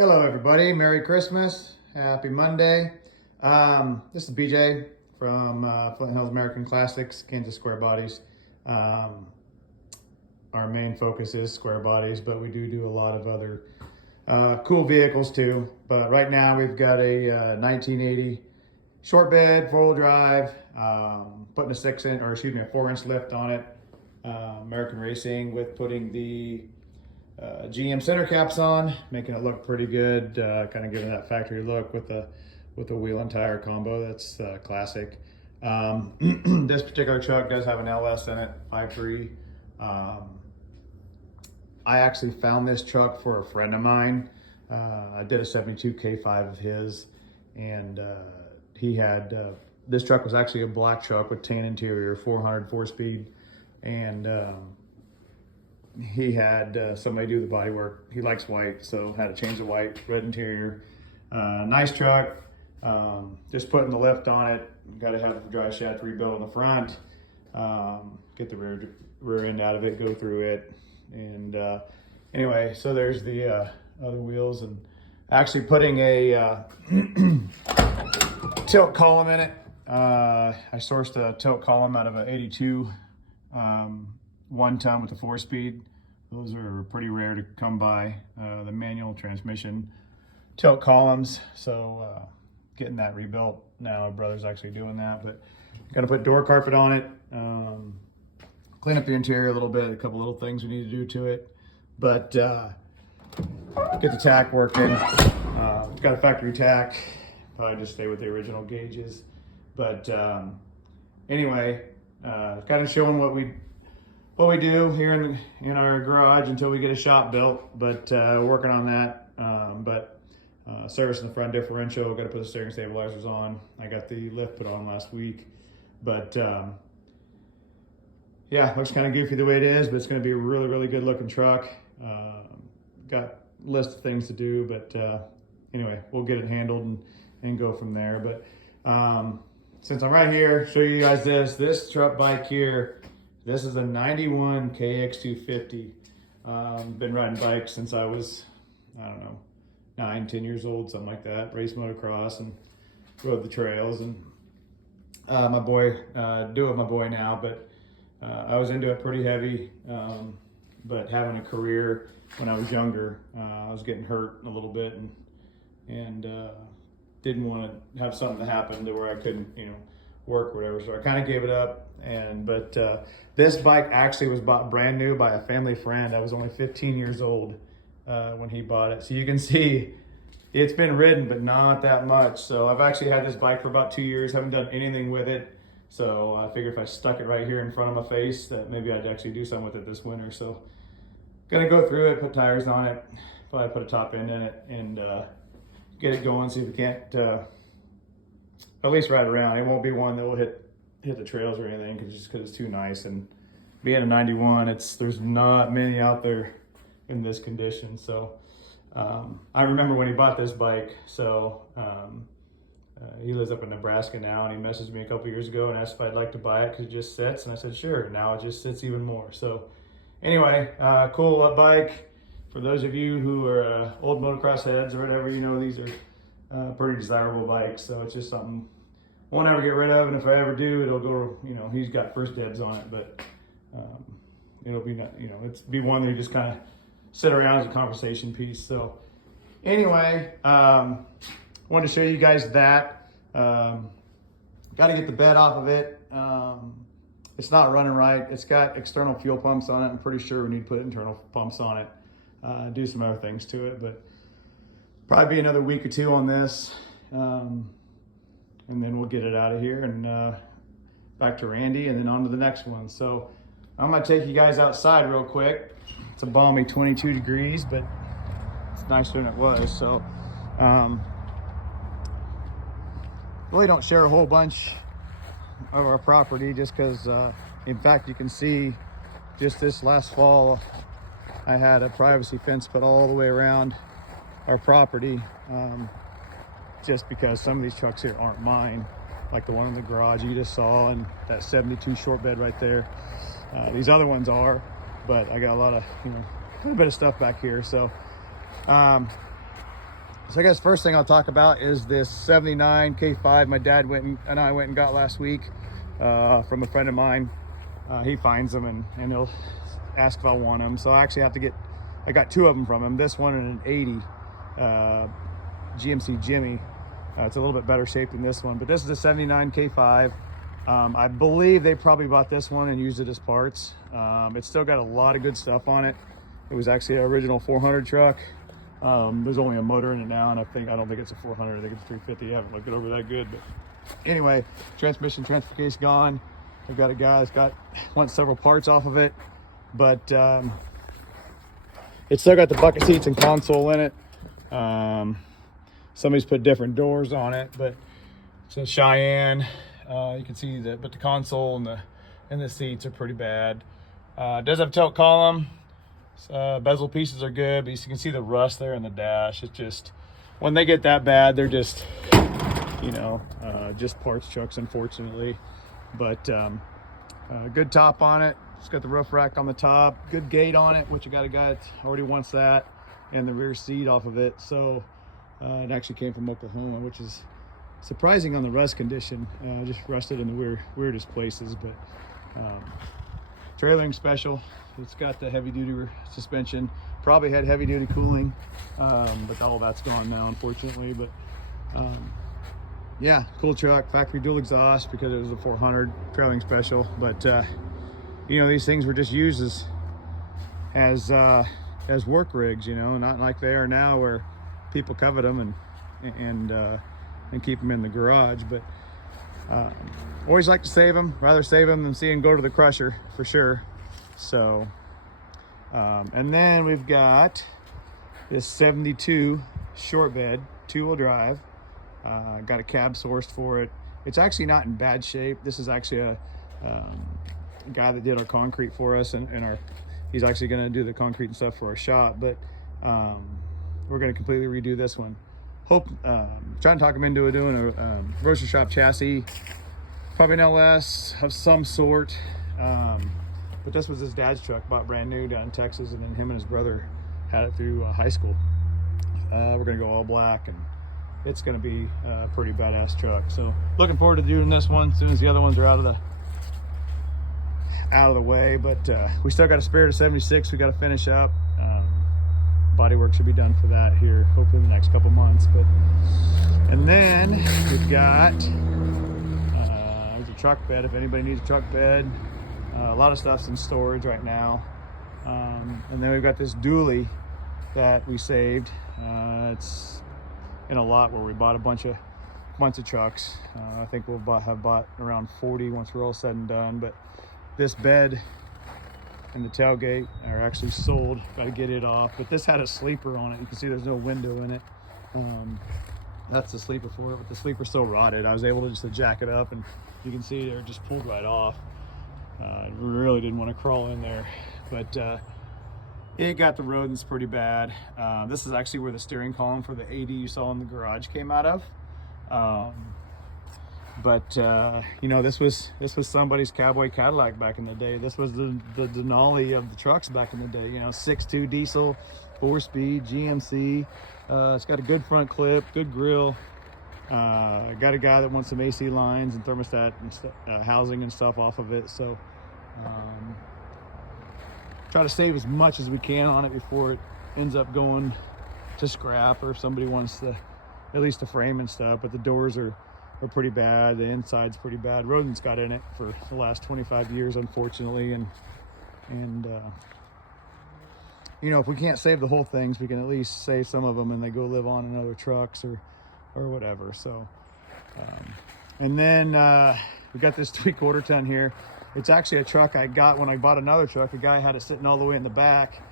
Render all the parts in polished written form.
Hello everybody, Merry Christmas, Happy Monday. This is BJ from Flint Hills American Classics, Kansas Square Bodies. Our main focus is square bodies, but we do a lot of other cool vehicles too. But right now we've got a 1980 short bed, 4-wheel drive, putting a 4-inch lift on it. American Racing with putting the GM center caps on, making it look pretty good, kind of giving that factory look with the wheel and tire combo. That's classic. This particular truck does have an LS in it, 5.3. I actually found this truck for a friend of mine. I did a 72 K5 of his, and he had this truck was actually a black truck with tan interior, 400 4-speed, and he had somebody do the body work. He likes white, so had to change the white, red interior. Nice truck. Just putting the lift on it. Got to have the drive shaft rebuilt on the front. Get the rear end out of it, go through it. And anyway, so there's the other wheels, and actually putting a tilt column in it. I sourced a tilt column out of an 82 1-ton with a 4-speed. Those are pretty rare to come by, the manual transmission tilt columns. So getting that rebuilt now. My brother's actually doing that, but got to put door carpet on it, clean up the interior a little bit, a couple little things we need to do to it, but get the tack working. It's got a factory tack, probably just stay with the original gauges. But anyway, kind of showing what we do here in our garage until we get a shop built, but working on that. Servicing the front differential, got to put the steering stabilizers on. I got the lift put on last week, but yeah, looks kind of goofy the way it is, but it's going to be a really good looking truck. Got a list of things to do, but anyway, we'll get it handled and go from there. But since I'm right here, show you guys this truck bike here. This is a 91 KX250. Been riding bikes since I was, I don't know, 9-10 years old, something like that. Raced motocross and rode the trails. And my boy, do it with my boy now, but I was into it pretty heavy. But having a career when I was younger, I was getting hurt a little bit and didn't want to have something to happen to where I couldn't, work or whatever. So I kind of gave it up. But this bike actually was bought brand new by a family friend. I was only 15 years old when he bought it. So you can see it's been ridden, but not that much. So I've actually had this bike for about 2 years, haven't done anything with it. So I figured if I stuck it right here in front of my face, that maybe I'd actually do something with it this winter. So gonna go through it, put tires on it, probably put a top end in it, and get it going, see if we can't at least ride around. It won't be one that will hit the trails or anything, because it's too nice. And being a 91, there's not many out there in this condition. So I remember when he bought this bike. So he lives up in Nebraska now, and he messaged me a couple years ago and asked if I'd like to buy it because it just sits, and I said sure. Now it just sits even more. So anyway, cool bike. For those of you who are old motocross heads or whatever, these are pretty desirable bikes. So it's just something I won't ever get rid of, and if I ever do, it'll go, he's got first dibs on it, but it'll be, it's be one that you just kind of sit around as a conversation piece. So anyway, wanted to show you guys that. Got to get the bed off of it. It's not running right. It's got external fuel pumps on it. I'm pretty sure we need to put internal pumps on it, do some other things to it, but probably be another week or two on this. And then we'll get it out of here and back to Randy, and then on to the next one. So I'm gonna take you guys outside real quick. It's a balmy 22 degrees, but it's nicer than it was. So really don't share a whole bunch of our property, just because in fact you can see just this last fall I had a privacy fence put all the way around our property, just because some of these trucks here aren't mine, like the one in the garage you just saw, and that 72 short bed right there. These other ones are, but I got a lot of, a little bit of stuff back here. So So I guess first thing I'll talk about is this 79 K5 my dad and I went and got last week from a friend of mine. He finds them and he'll ask if I want them. So I actually have to get, I got two of them from him, this one and an 80 GMC Jimmy. It's a little bit better shape than this one, but this is a 79 K5. I believe they probably bought this one and used it as parts. It's still got a lot of good stuff on it. It was actually an original 400 truck. There's only a motor in it now, and I don't think it's a 400. I think it's a 350. I haven't looked it over that good, but anyway, transmission, transfer case gone. I've got a guy that's wants several parts off of it, but it's still got the bucket seats and console in it. Somebody's put different doors on it, but it's a Cheyenne. You can see that, but the console and the seats are pretty bad. It does have a tilt column. Bezel pieces are good, but you can see the rust there in the dash. It's just, when they get that bad, they're just, you know, just parts trucks, unfortunately. But good top on it. It's got the roof rack on the top, good gate on it, which I got a guy that already wants that, and the rear seat off of it. So it actually came from Oklahoma, which is surprising on the rust condition. Just rusted in the weirdest places, but trailering special. It's got the heavy duty suspension, probably had heavy duty cooling, but all that's gone now, unfortunately. But yeah, cool truck, factory dual exhaust because it was a 400 trailing special. But you know, these things were just used as work rigs, you know, not like they are now where people covet them and keep them in the garage. But always like to save them, rather save them than see them go to the crusher for sure. So and then we've got this 72 short bed, 2-wheel drive. Got a cab sourced for it. It's actually not in bad shape. This is actually a guy that did our concrete for us, and he's actually going to do the concrete and stuff for our shop. But we're going to completely redo this one. Trying to talk him into doing a grocery shop chassis, probably an LS of some sort. But this was his dad's truck, bought brand new down in Texas, and then him and his brother had it through high school. We're gonna go all black, and it's gonna be a pretty badass truck. So looking forward to doing this one as soon as the other ones are out of the way. But we still got a spare to 76 we got to finish up. Body work should be done for that here hopefully in the next couple months. But and then we've got there's a truck bed if anybody needs a truck bed. A lot of stuff's in storage right now. And then we've got this dually that we saved. It's in a lot where we bought a bunch of trucks. I think we'll have bought around 40 once we're all said and done. But this bed and the tailgate are actually sold. Got to get it off. But this had a sleeper on it. You can see there's no window in it. That's the sleeper for it, but the sleeper's so rotted. I was able to just jack it up, and you can see they're just pulled right off. I really didn't want to crawl in there, but it got the rodents pretty bad. This is actually where the steering column for the 80 you saw in the garage came out of. You know, this was somebody's cowboy Cadillac back in the day. This was the Denali of the trucks back in the day. You know, 6.2 diesel, 4-speed GMC. It's got a good front clip, good grill. Got a guy that wants some AC lines and thermostat and housing and stuff off of it. So try to save as much as we can on it before it ends up going to scrap, or if somebody wants at least the frame and stuff. But the doors are pretty bad. The inside's pretty bad. Rodents got in it for the last 25 years, unfortunately. And you know, if we can't save the whole things, we can at least save some of them and they go live on in other trucks or whatever. So and then we got this 3/4 ton here. It's actually a truck I got when I bought another truck. The guy had it sitting all the way in the back,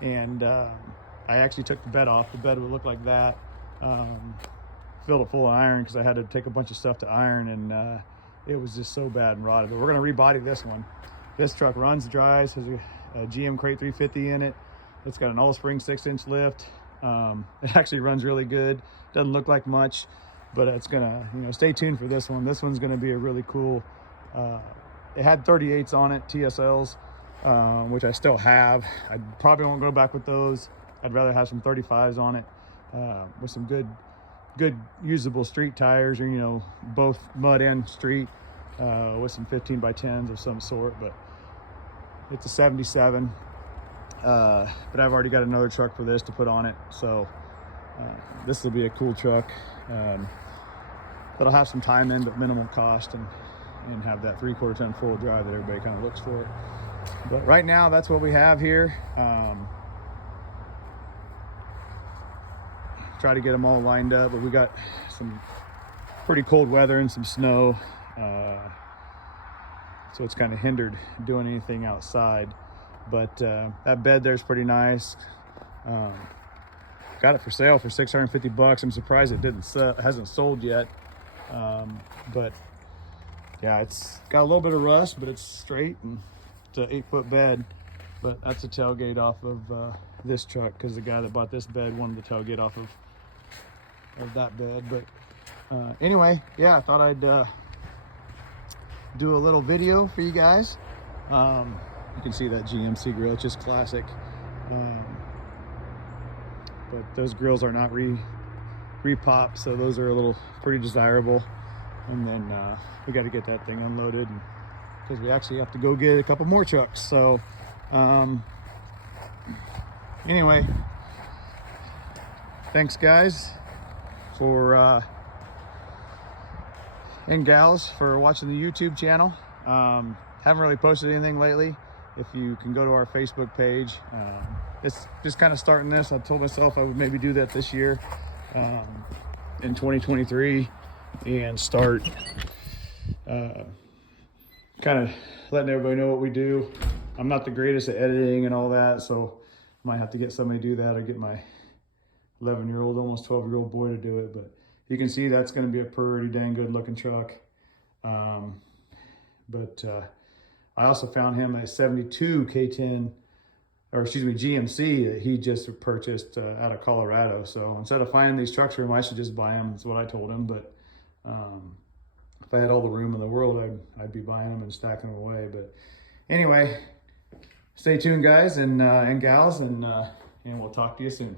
and I actually took the bed off. The bed would look like that. Filled it full of iron because I had to take a bunch of stuff to iron, and it was just so bad and rotted. But we're gonna rebody this one. This truck runs, drives, has a GM Crate 350 in it. It's got an all-spring 6-inch lift. It actually runs really good. Doesn't look like much, but it's gonna, you know, stay tuned for this one. This one's gonna be a really cool. It had 38s on it, TSLs, which I still have. I probably won't go back with those. I'd rather have some 35s on it. with some good usable street tires, or you know, both mud and street, with some 15 by 10s of some sort. But it's a 77, but I've already got another truck for this to put on it, so this will be a cool truck that'll have some time in, but minimal cost, and have that 3/4 ton full drive that everybody kind of looks for. But right now, that's what we have here. Try to get them all lined up, but we got some pretty cold weather and some snow, so it's kind of hindered doing anything outside. But that bed there's pretty nice. Got it for sale for $650. I'm surprised it hasn't sold yet. But yeah, it's got a little bit of rust, but it's straight, and it's an 8-foot bed. But that's a tailgate off of this truck, because the guy that bought this bed wanted the tailgate off of that bed. But anyway, yeah, I thought I'd do a little video for you guys. You can see that GMC grill, it's just classic. But those grills are not re-popped, so those are a little pretty desirable. And then we got to get that thing unloaded, because we actually have to go get a couple more trucks. So anyway, thanks guys for and gals for watching the YouTube channel. Haven't really posted anything lately. If you can go to our Facebook page, it's just kind of starting this. I told myself I would maybe do that this year, in 2023, and start kind of letting everybody know what we do. I'm not the greatest at editing and all that, so I might have to get somebody to do that, or get my 11-year-old, almost 12-year-old boy to do it. But you can see that's going to be a pretty dang good looking truck. I also found him a 72 K10, or excuse me, GMC that he just purchased out of Colorado. So instead of finding these trucks for him, I should just buy them. That's what I told him. But if I had all the room in the world, I'd be buying them and stacking them away. But anyway, stay tuned, guys and gals, and we'll talk to you soon.